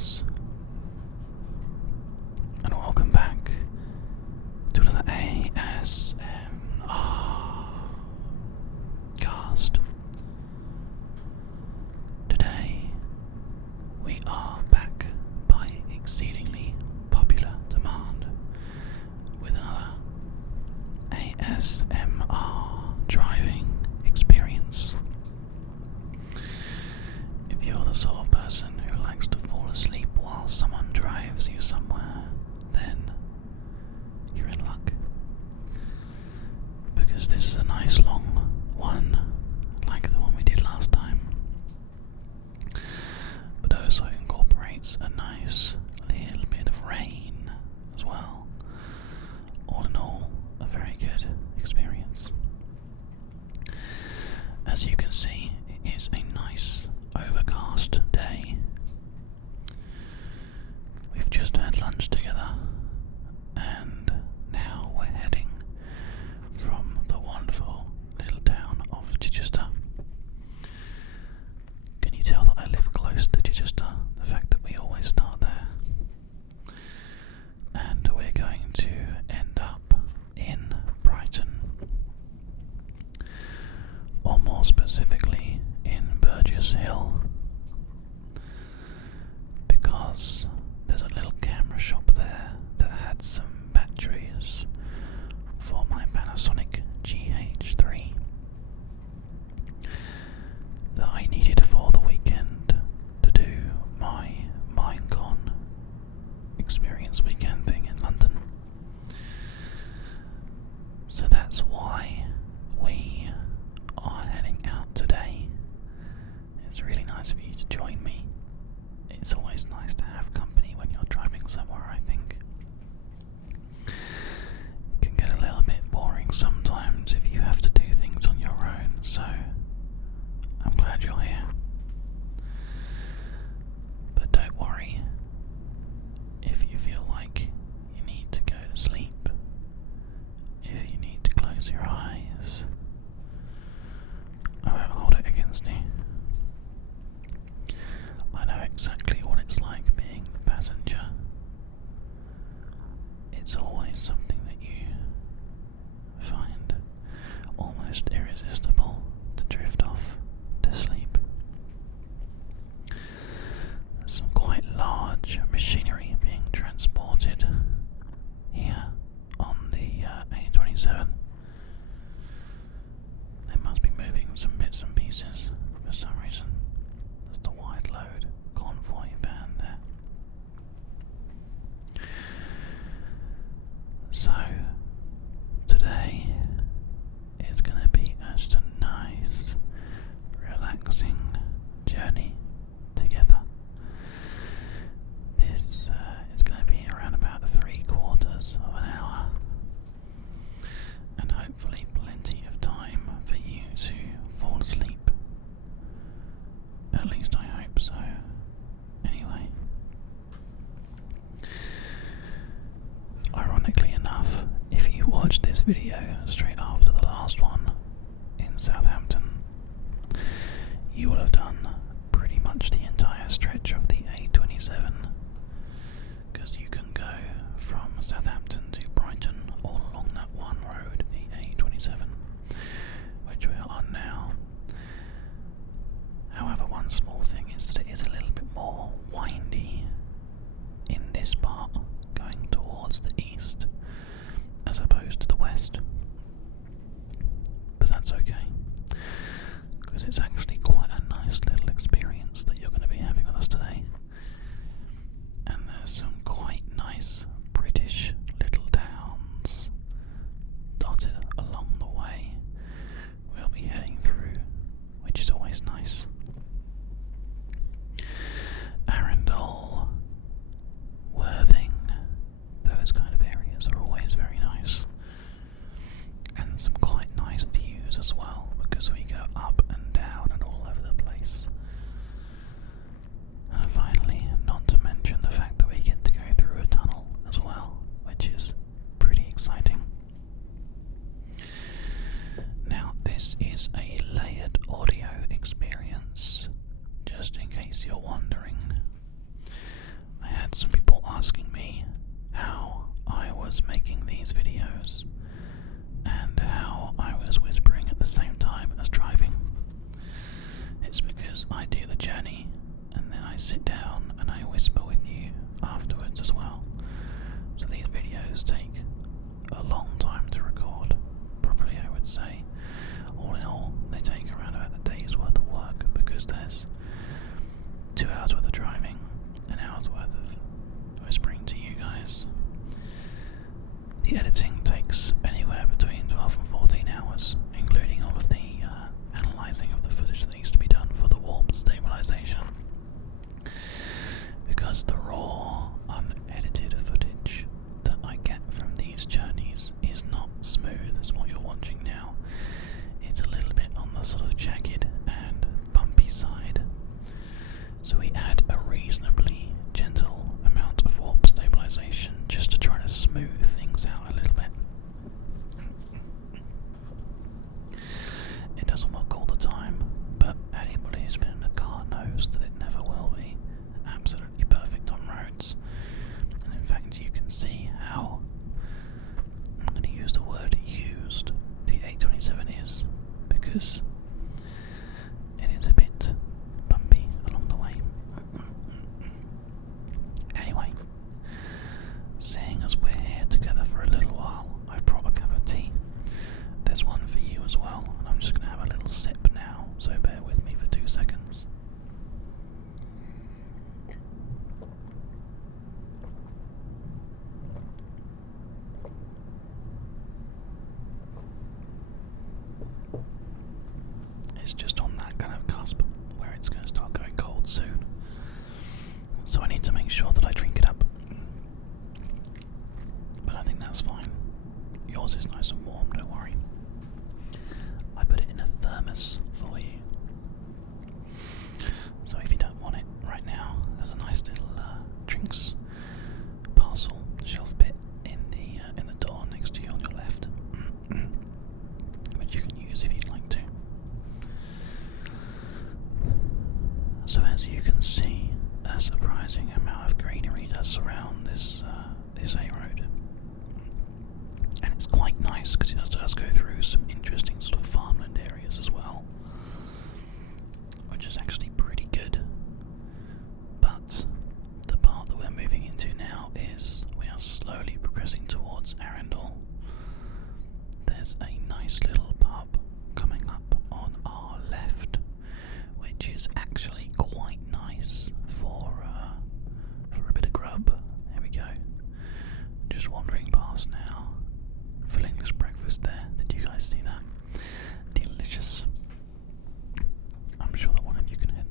Greetings and welcome back to the ASMRcast. Today we are back by exceedingly popular demand with another ASMR driving experience. If you're the sort of person who likes to fall asleep while someone drives you somewhere, then you're in luck. Because this is a nice long one, like the one we did last time, but also incorporates a nice little bit of rain as well. All in all, a very good experience. As you can see, it is a nice overcast day. We've just had lunch together and now we're heading from the wonderful little town of Chichester. Can you tell that I live close to Chichester? The fact that we always start there. And we're going to end up in Brighton, or more specifically in Burgess Hill, because there's a little camera shop there that had some batteries for my Panasonic GH3 that I needed for the weekend to do my Minecon experience weekend thing in London. So that's why we are heading out today. It's really nice of you to join me. It's always nice to have company when you're driving somewhere, I think. It can get a little bit boring sometimes if you have to do things on your own, so I'm glad you're here. But don't worry, if you feel like you need to go to sleep, if you need to close your eyes, I won't hold it against you. I know exactly what it's like being the passenger. It's always something that you find almost irresistible to drift off to sleep. There's some quite large machinery being transported here on the A27. They must be moving some bits and pieces for some reason. There's the wide load convoy van there. So today is going to be just a nice, relaxing journey together. This is going to be around about 3/4 of an hour, and hopefully plenty of time for you to fall asleep. At least I hope so. Anyway, ironically enough, if you watched this video straight after the last one in Southampton, you will have done pretty much the entire stretch of the A27, because you can go from Southampton to Brighton all along that one road, the A27, which we are on now. However, one small thing is that it is a little bit more windy in this part, going towards the east as opposed to the west. But that's okay, because it's actually quite a nice little experience that you're going to be having with us today. And there's some quite nice British little towns dotted along the way we'll be heading through, which is always nice. Arundel, Worthing, journey, and then I sit down and I whisper with you afterwards as well. So these videos take a long time to record, probably I would say. All in all, they take around about a day's worth of work because there's 2 hours worth of driving, an hour's worth of whispering to you guys. The editing takes anywhere between 12 and 14 hours, including all of the analysing of the footage that needs to be done for the warp stabilisation. Because the raw, unedited footage that I get from these journeys is not smooth as what you're watching now. It's a little bit on the sort of jagged and bumpy side. So we add a reasonably gentle amount of warp stabilisation just to try to smooth things out a little bit. It doesn't work all the time, but anybody who's been in a car knows that it never will be absolutely perfect on roads. And in fact, you can see how, I'm going to use the word used, the 827 is, because it is a bit bumpy along the way. Anyway, seeing as we're here together for a little while, I've brought a cup of tea. There's one for you as well, and I'm just going to have a little sip now, so bear with me for 2 seconds. It's just on that kind of cusp where it's going to start going cold soon, so I need to make sure that I drink it up. But I think that's fine. Yours is nice and warm, don't worry. I put it in a thermos for you. So if you don't want it right now, there's a nice little drinks parcel shelf bit in the door next to you on your left, which you can use if you'd like to. So as you can see, a surprising amount of greenery does surround this A road. And it's quite nice because it does go through some interesting sort of farmland areas as well, which is actually pretty good. But the part that we're moving into now is we are slowly progressing towards Arundel. There's a nice little pub coming up on our left, which is actually quite nice for a bit of grub. There we go. Just wandering past now. Full English breakfast there. Did you guys see that? Delicious. I'm sure that one of you can head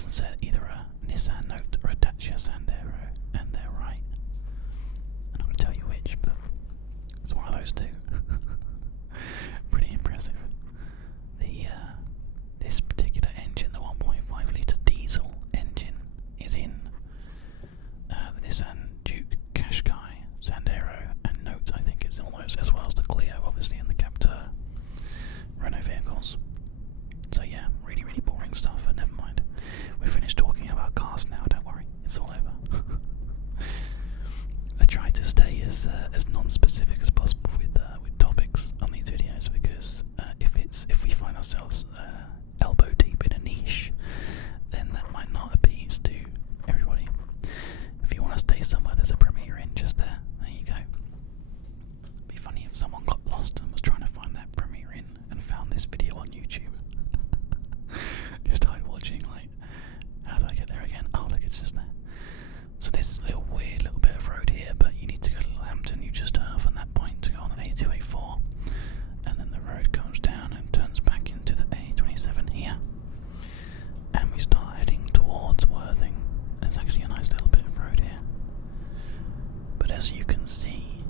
person said either a Nissan Note or a Dacia Sandero, and they're right. I'm not going to tell you which, but it's one of those two. Pretty impressive. This particular engine, the 1.5 litre diesel engine, is in the Nissan Duke, Qashqai, Sandero, and Note. I think it's in all those, as well as the Clio, obviously, and the Captur Renault vehicles. So yeah, really, really boring stuff, but never mind. We've finished talking about cars now, don't worry, it's all over. I try to stay as non-specific as possible with topics on these videos, because if we find ourselves elbow deep in a niche, then that might not appease to everybody. If you want to stay somewhere there's a Premiere in just there you go. It'd be funny if someone got lost and was trying to find that Premiere in and found this video on YouTube. Just started watching, like, how do I get there again? Oh look, it's just there. So this little weird little bit of road here, but you need to go to Littlehampton. You just turn off on that point to go on an A2, A4, and then the road comes down and turns back into the A27 here, and we start heading towards Worthing. It's actually a nice little bit of road here, but as you can see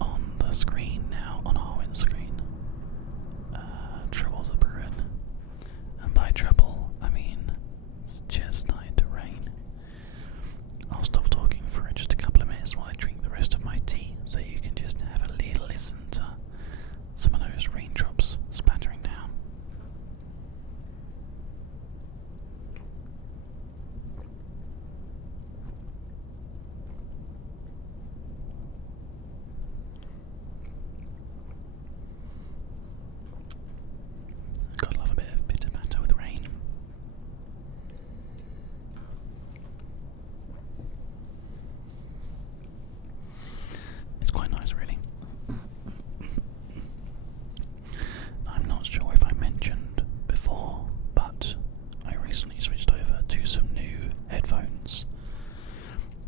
on the screen now, on our windscreen, troubles are brewing, and by trouble I mean it's just starting to rain. I'll stop talking for just a couple of minutes while I drink the rest of my tea, so you can just have a little listen to some of those raindrops spattering down. Gotta love a bit of pitter patter with rain. It's quite nice, really. I'm not sure if I mentioned before, but I recently switched over to some new headphones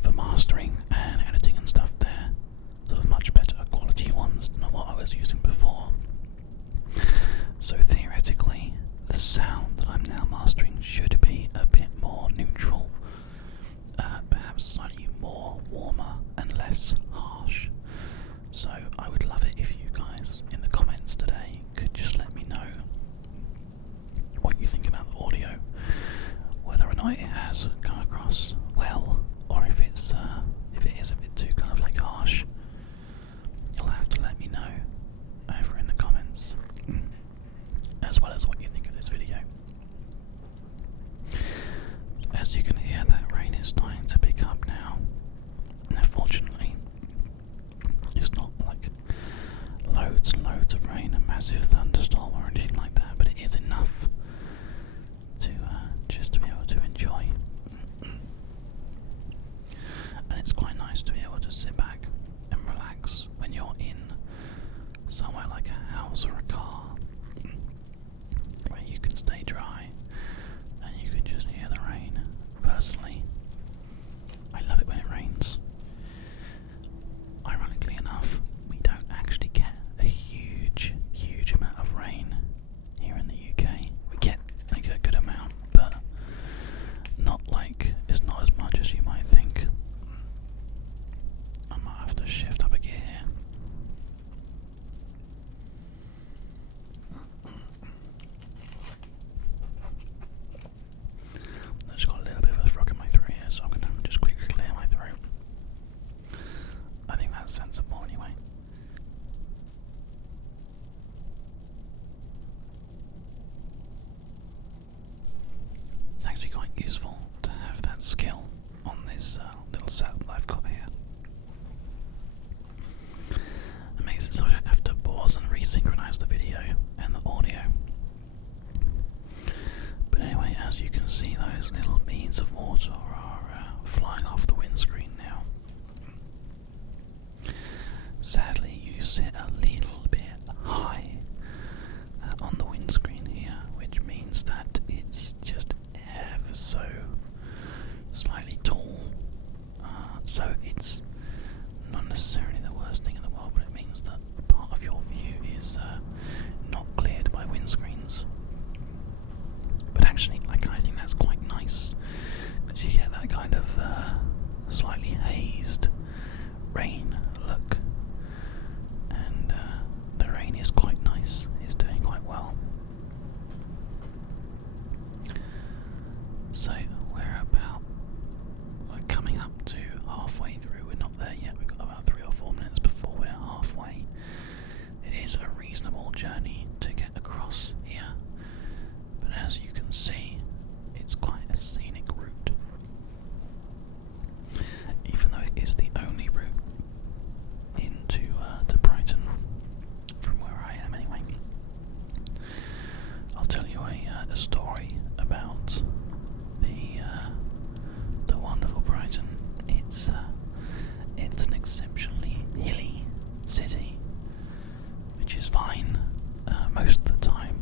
for mastering and editing and stuff there. Sort of much better quality ones than what I was using before. So theoretically, the sound that I'm now mastering should be a bit more neutral, perhaps slightly more warmer and less harsh. So I would love it if you guys in the comments today could just let me know what you think about the audio, whether or not it has come across well, or if it is a bit too kind of like harsh. You'll have to let me know over in the comments, as well as what you think of this video. As you can hear, that rain is starting to pick up now. Unfortunately, it's not like loads and loads of rain, a massive thunderstorm or anything like that, but it is enough to just to be able to enjoy. And it's quite nice to be able to slightly hazed rain look, and the rain is quite nice. It's doing quite well. So we're coming up to halfway through. We're not there yet. We've got about 3 or 4 minutes before we're halfway. It is a reasonable journey to get across here, but as you can see, it's quite a scenic route. Even though it is the only route into to Brighton from where I am anyway. I'll tell you a story about the wonderful Brighton. It's an exceptionally hilly city, which is fine most of the time,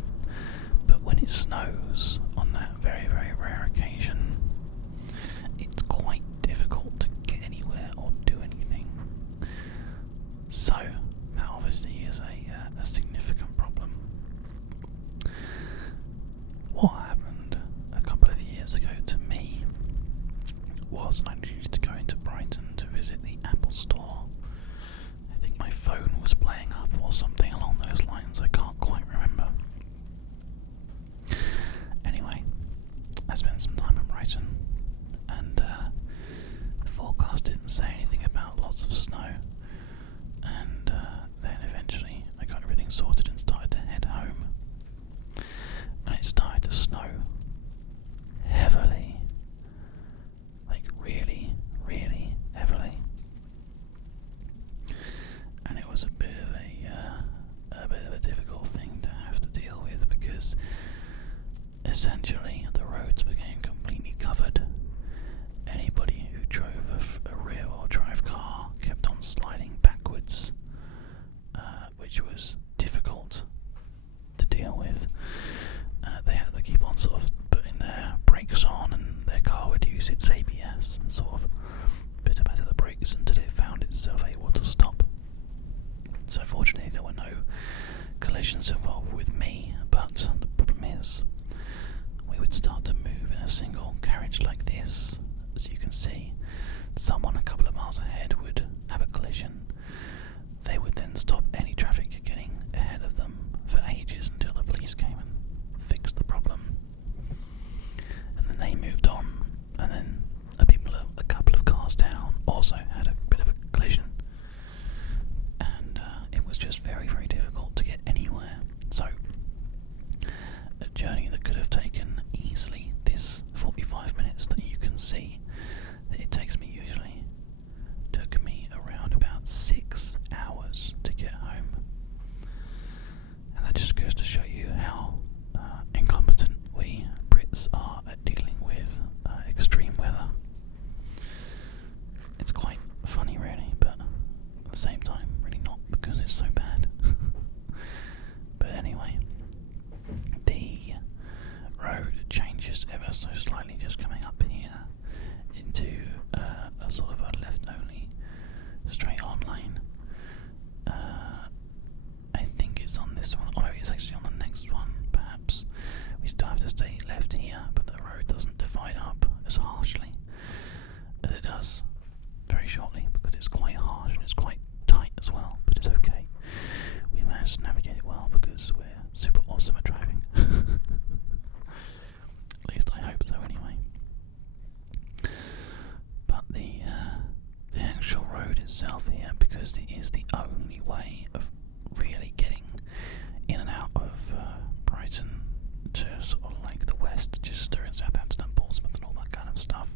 but when it snows, on that very, very rare occasion, it's quite difficult to get anywhere or do anything. So that obviously is a significant problem. What happened a couple of years ago to me was I needed to go into Brighton to visit the Apple store. I think my phone was playing up or something along those lines. I can't quite remember. Anyway, I spent some time in Brighton, and the forecast didn't say anything about lots of snow, and then eventually I got everything sorted and started to head home, and it started to snow heavily, like really, really heavily, and it was a bit of a difficult thing to have to deal with, because essentially the roads became completely covered. Anybody who drove a rear-wheel drive car kept on sliding backwards, which was difficult to deal with. They had to keep on sort of putting their brakes on, and their car would use its ABS and sort of bit about the brakes until it found itself able to stop. So fortunately there were no collisions involved with me, but the problem is we would start to move in a single carriage like this. As you can see, someone a couple of miles ahead would have a collision. They would then stop any traffic getting ahead of them for ages until the police came and fixed the problem. And then they moved on, and then a couple of cars down also had a bit of a collision. And it was just very, very difficult to get anywhere. So a journey that could have taken easily this 45 minutes that you can see that it takes me usually took me around about 6 hours to get home. And that just goes to show you how incompetent we Brits are at dealing with extreme weather. It's quite funny really, but at the same time really not, because it's so bad. But anyway, the road changes ever so slightly just coming up here into a sort of a left-only straight-on lane. I think it's on this one, or maybe it's actually on the next one, perhaps. We still have to stay left here, but the road doesn't divide up as harshly as it does very shortly, because it's quite harsh and it's quite tight as well, but it's okay. We managed to navigate it well because we're super awesome at driving. At least I hope so anyway. But the actual road itself here, because it is the only way of really getting in and out of Brighton to sort of like the west, Chichester and Southampton and Portsmouth and all that kind of stuff,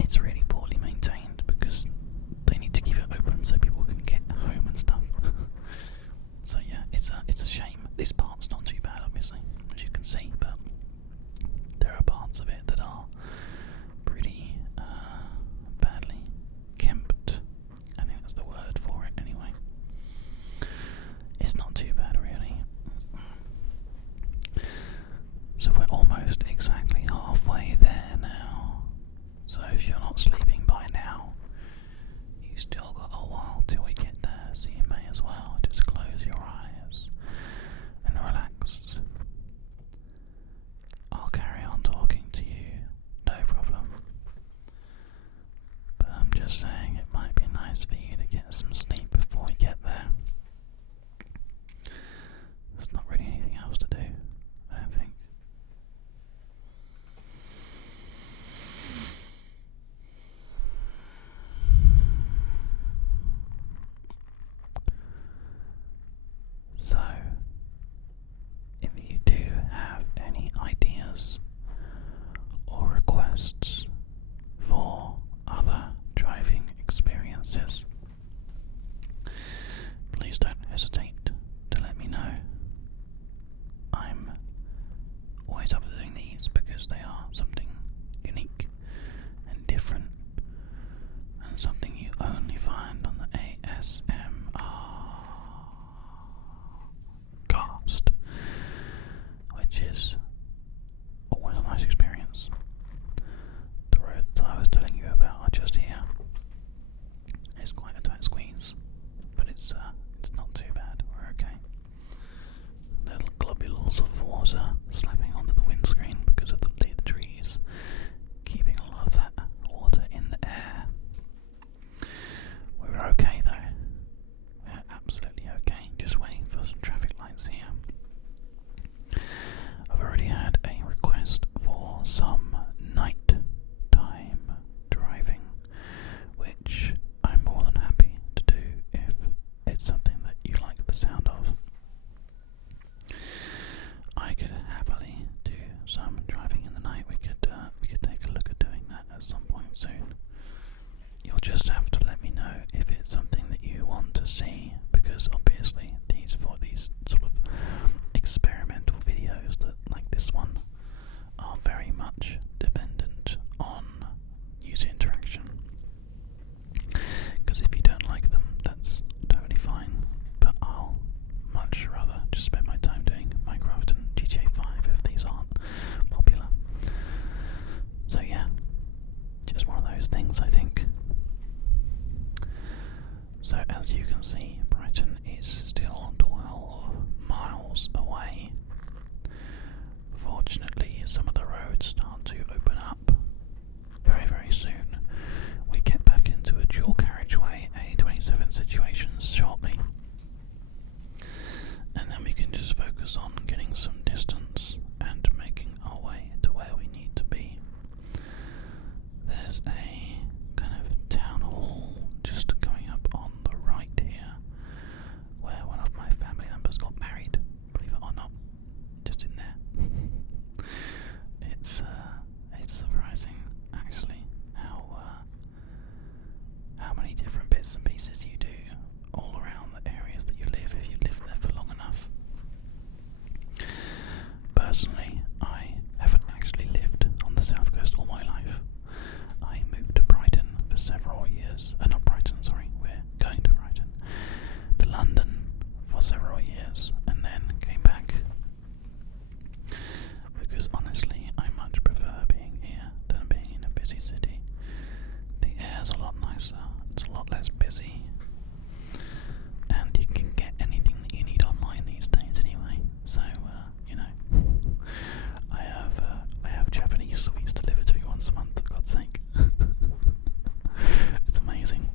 it's really poorly maintained because they need to keep it open so people can get home and stuff. So yeah, it's a shame. This part's not too bad, obviously, as you can see, but there are parts of it that are pretty badly kempt. I think that's the word for it anyway. It's not too bad really. So we're almost exactly halfway there now. So if you're not sleeping by now, you still got a while till we get there, so you may as well just close your eyes and relax. I'll carry on talking to you, no problem. requests for other driving experiences, please don't hesitate to let me know. I'm always up for doing these because they are something unique and different, and something you only find on the ASMRcast, which is always a nice experience. The roads I was telling you about are just here. It's quite a tight squeeze, but it's not too bad. We're okay. Little globules of water slapping onto the windscreen because of the trees, keeping a lot of that water in the air. We're okay though. We're absolutely okay. Just waiting for some traffic lights here. I've already had a request for some night time driving, which I'm more than happy to do if it's something that you like the sound of. I could happily do some driving in the night. We could take a look at doing that at some point soon. You'll just have to let me know if it's something that you want to see, because obviously these sort of experimental videos that like this one are very much dependent on user interaction. Because if you don't like them, that's totally fine, but I'll much rather just spend my time doing Minecraft and GTA 5 if these aren't popular. So yeah, just one of those things, I think. So as you can see, Brighton is still 12 miles away. Fortunately, some of the roads start to open up very, very soon. We get back into a dual carriageway A27 situations shortly. And then we can just focus on getting some distance and making our way to where we need to be. There's a kind of town hall just going up on the right here, where one of my family members got married, believe it or not, just in there. It's surprising, actually, how many different bits and pieces you do all around the areas that you live if you live there for long enough. Personally, I haven't actually lived on the south coast all my life. I moved to Brighton for several years. Not Brighton, sorry, we're going to Brighton. To London for several years, and then came back. Because honestly, I much prefer being here than being in a busy city. The air's a lot nicer, it's a lot less busy, and you can get anything that you need online these days anyway. So, I have Japanese sweets delivered to me once a month, for God's sake. It's amazing.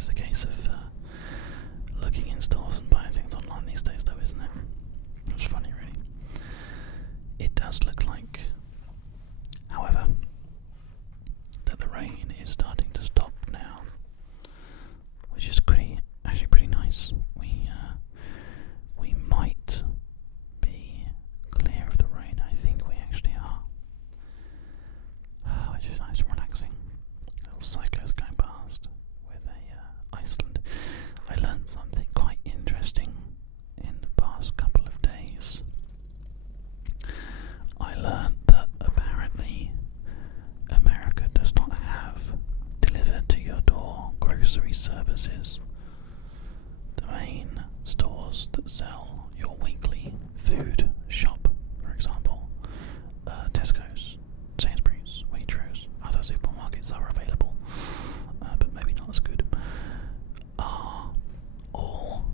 It's a case of looking in stores and buying things online these days, though, isn't it? It's funny, really. It does look like, however, that the rain is starting to stop now, which is actually pretty nice. We might be clear of the rain. I think we actually are, which is nice and relaxing. Little cyclist going past with a Iceland. I learned something quite interesting in the past couple of days. I learned that apparently America does not have delivered to your door grocery services. The main stores that sell your weekly food shop, for example, Tesco's, Sainsbury's, Waitrose, other supermarkets are available, but maybe not as good, are all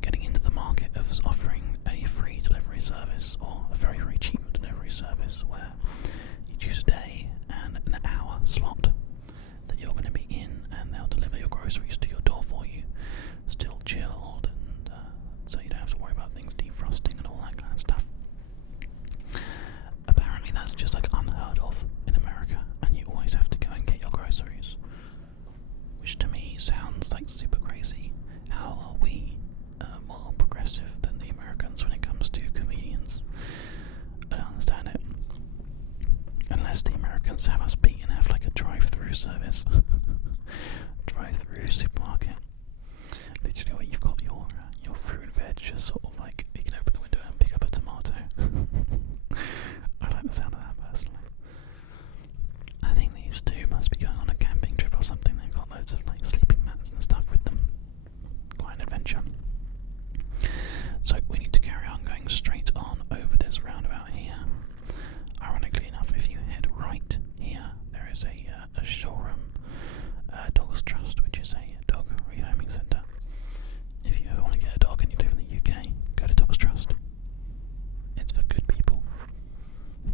getting into the market of offering a free delivery service, or a very, very cheap delivery service, where you choose a day and an hour slot that you're going to be in, and they'll deliver your groceries to your door for you, still chilled, and so you don't have to worry about things defrosting and all that kind of stuff. Apparently that's just like unheard of in America, and you always have to go and get your groceries, which to me sounds like super crazy. How are we more progressive than the Americans when it comes to convenience? I don't understand it. Unless the Americans have us beat and have like a drive-through service. Drive-through supermarket. Literally where you've got your fruit and veg, just sort of like, you can open the window and pick up a tomato. I like the sound of that personally. I think these two must be going on a camping trip or something. They've got loads of like sleeping mats and stuff with them. Quite an adventure. So we need to carry on going straight on over this roundabout here. Ironically enough, if you head right here, there is a showroom, Dogs Trust, which is a dog rehoming centre. If you ever want to get a dog and you live in the UK, go to Dogs Trust. It's for good people.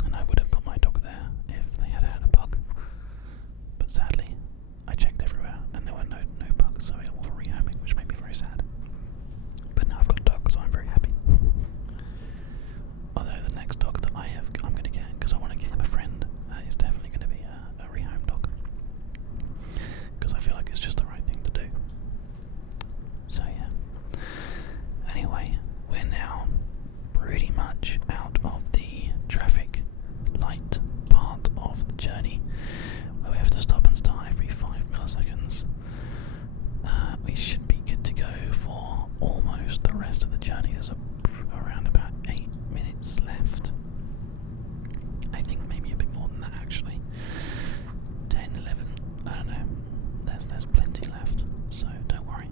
And I would have got my dog there if they had had a pug. But sadly, I checked everywhere and there were no pugs available for rehoming, which made me very sad. But now I've got a dog, so I'm very happy. Although the next dog that I'm going to get, because I want to get him a friend, is definitely going to be a rehome dog. Because I feel like it's just the right thing to do. So yeah. Anyway, we're now pretty much out of the traffic light part of the journey, where we have to stop and start every 5 milliseconds. We should be good to go for almost the rest of the journey. There's around about 8 minutes left. I think maybe a bit more than that actually. 10, 11, I don't know. There's plenty left, so don't worry.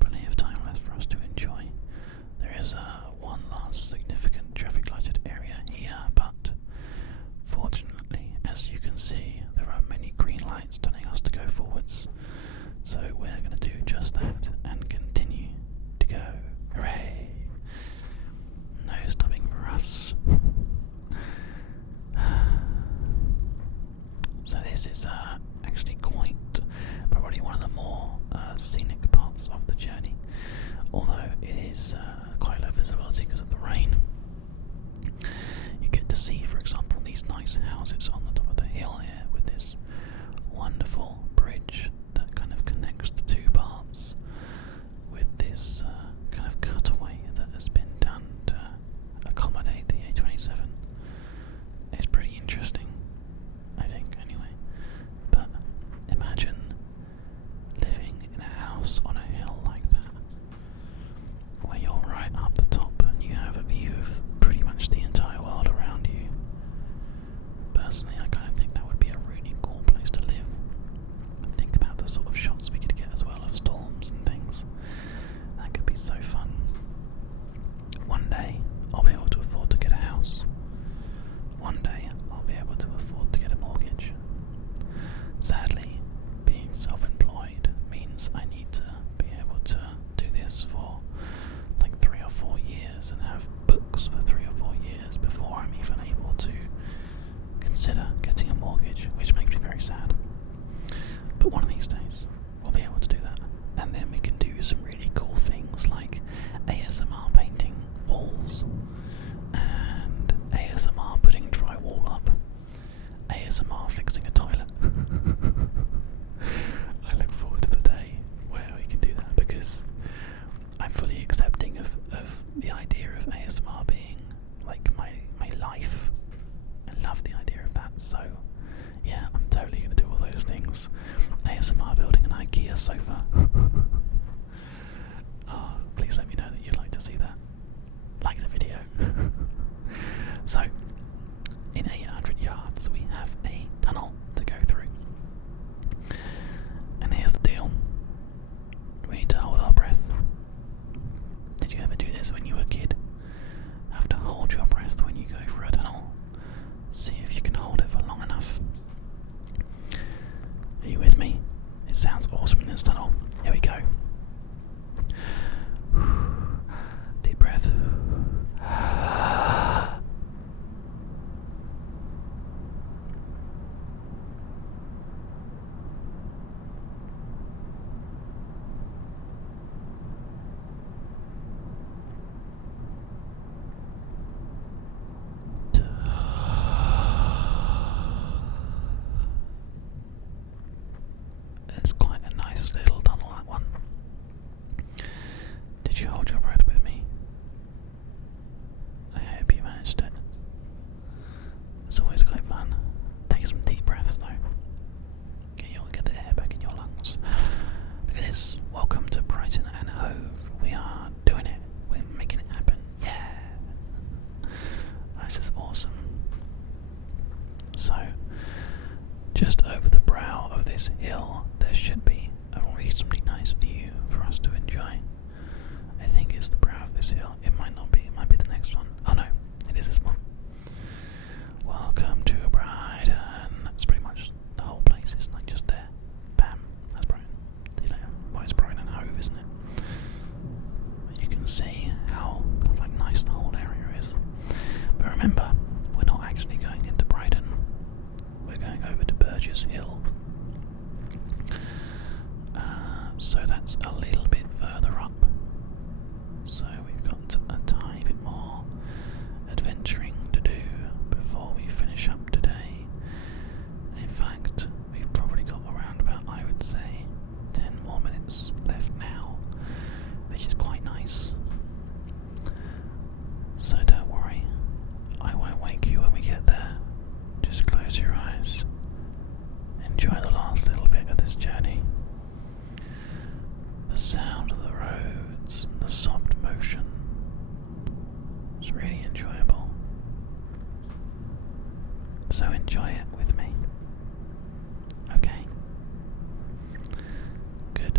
Plenty of time left for us to enjoy. There is one last significant traffic lighted area here, but fortunately, as you can see, there are many green lights telling us to go forwards. So we're going to do just that and continue to go. Hooray! No stopping for us. So this is actually quite probably one of the more scenic parts of the journey, although it is quite low visibility because of the rain. You get to see, for example, these nice houses on the top of the hill here with this wonderful bridge that kind of connects the two parts with this kind of cutaway that has been done to accommodate the A27. It's pretty interesting, I think, anyway. But imagine living in a house on a hill like that, where you're right up the top and you have a view of pretty much the entire world around you. Personally, I kind of think that would be a really cool place to live. Think about the sort of shots we could get as well of storms and things. That could be so fun. One day, I'll be able to afford to get a house. One day, I'll be able to afford to get a mortgage. Sadly, being self-employed means I need to be able to do this for like 3 or 4 years and have books for 3 or 4 years before I'm even able to consider getting a mortgage, which makes me very sad. But one of these days, we'll be able to do that. and then we can do some really cool things like ASMR painting walls, and ASMR putting drywall up, ASMR fixing a toilet. I look forward to the day where we can do that, because I'm fully accepting of the idea of ASMR being like my life. I love the idea of that, so yeah, I'm totally going to do all those things. ASMR building an IKEA sofa. Oh, please let me know that you'd like to see that. Like the video. So, in 800 yards we have a tunnel to go through. And here's the deal. We need to hold our breath. Did you ever do this when you were a kid? Have to hold your breath when you go through a tunnel. See if you can hold it for long enough. Are you with me? It sounds awesome in this tunnel. Here we go. Deep breath. It's quite a nice little tunnel, that one. Did you hold your breath with me? I hope you managed it. It's always quite fun. Take some deep breaths though. Get the air back in your lungs. Look at this. Welcome to Brighton and Hove. We are doing it. We're making it happen. Yeah. This is awesome. So, just over the brow of this hill, there should be a reasonably nice view for us to enjoy. I think it's the brow of this hill. It might not be. It might be the next one. Oh no, it is this one. Welcome to Brighton. That's pretty much the whole place. It's like just there. Bam. That's Brighton. See you later. Well, it's Brighton and Hove, isn't it? But you can see how kind of like nice the whole area is. But remember, we're not actually going into Brighton. We're going over to Burgess Hill. So that's a little bit further up. So we've got a tiny bit more adventuring to do before we finish up today. And in fact, we've probably got around about, I would say, 10 more minutes left now, which is quite nice. So don't worry, I won't wake you when we get there. Just close your eyes. Enjoy the last little bit of this journey. The sound of the roads and the soft motion. It's really enjoyable. So enjoy it with me. Okay? Good.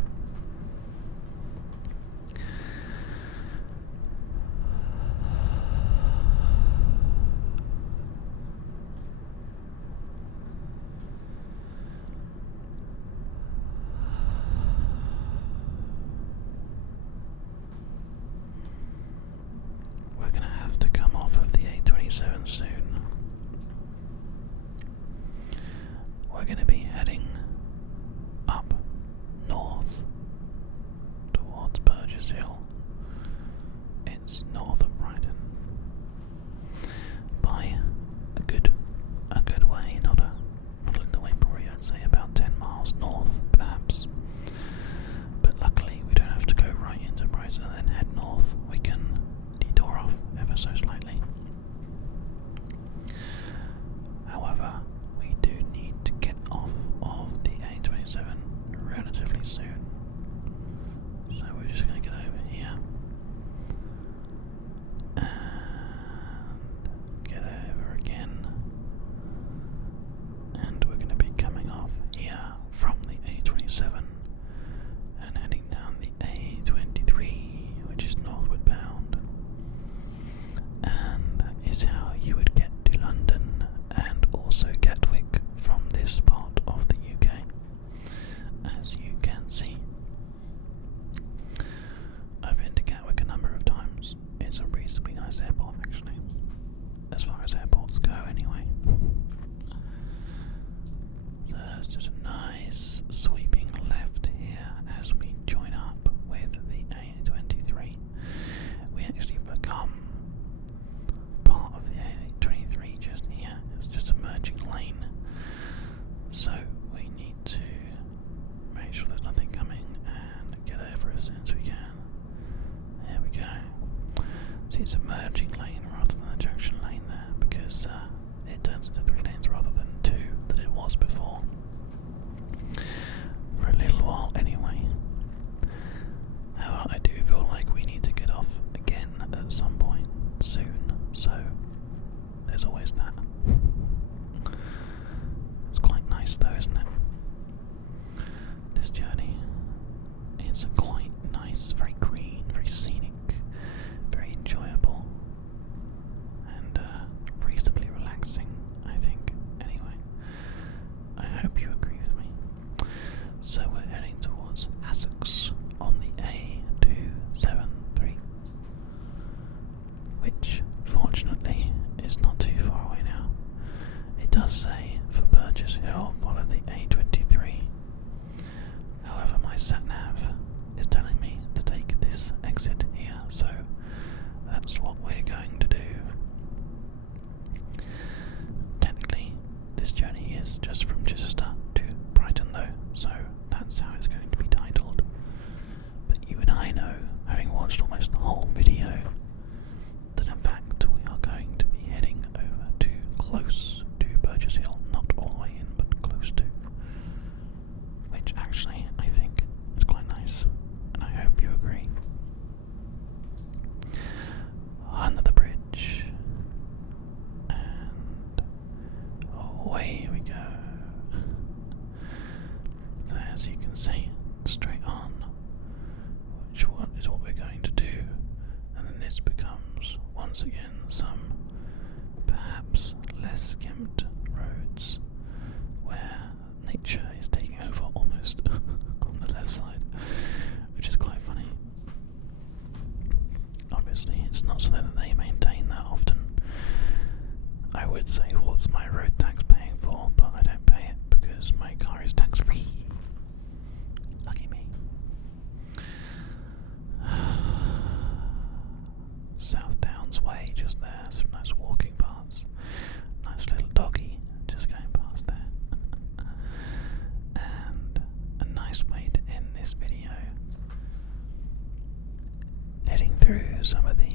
We're going to have to come off of the A27 soon. We're going to be heading up north towards Burgess Hill. It's north of Brighton. By a good way, not a little way, probably I'd say about 10 miles north, perhaps. But luckily we don't have to go right into Brighton and then head north. We can detour off ever so slightly. However, we do need to get off of the A27 relatively soon. So we're just going to get over here and get over again, and we're going to be coming off here from the A27 and heading down the A23, which is northward bound, and is how you would get to London and also Gatwick from this part of the UK, as you can see. I've been to Gatwick a number of times. It's a reasonably nice airport, actually, as far as airports go anyway. So there's just a nice sweeping left here as we join Burgess Hill, follow the A23. However, my sat-nav is telling me to take this exit here, so that's what we're going to do. Technically, this journey is just from Chichester to Brighton though, so that's how it's going to be titled. But you and I know, having watched almost the whole video, that in fact we are going to be heading over to close to Burgess Hill, not all the way in, but close to. Which actually I think is quite nice, and I hope you agree. Under the bridge, and away we go. So as you can see, straight on, which is what we're going to do, and then this becomes once again some perhaps less skimmed roads where nature is taking over almost on the left side, which is quite funny. Obviously it's not something that they maintain that often. I would say what's my road tax paying for, but I don't pay it because my car is tax free. Lucky me. South Downs Way just there, some nice walking paths. Nice little doggy just going past there. And a nice way to end this video. Heading through some of the